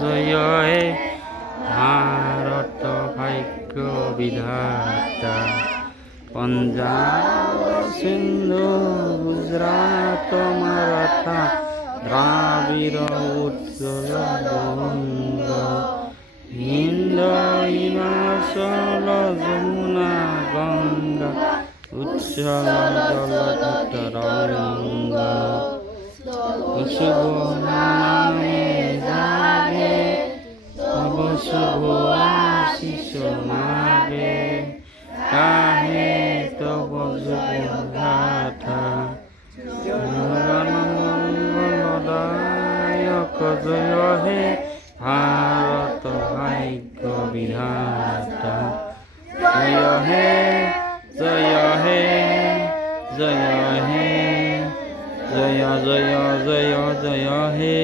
জয় হে ভারত ভাগ্য বিধাতা পঞ্জাব সিন্ধু গুজরাট মারাঠা দ্রাবিড় উৎকল বঙ্গ হিন্দ হিমাচল যমুনা গঙ্গা উচ্ছল জলধরঙ্গ শুভ নামে জাগে তব শুভ আশিস মাগে গাহে তব শুভ গাথা মঙ্গলদায়ক জয় হে ভারত ভাগ্য বিধাতা জয় হে জয় হে জয় হে জয় জয় জয় জয় হে।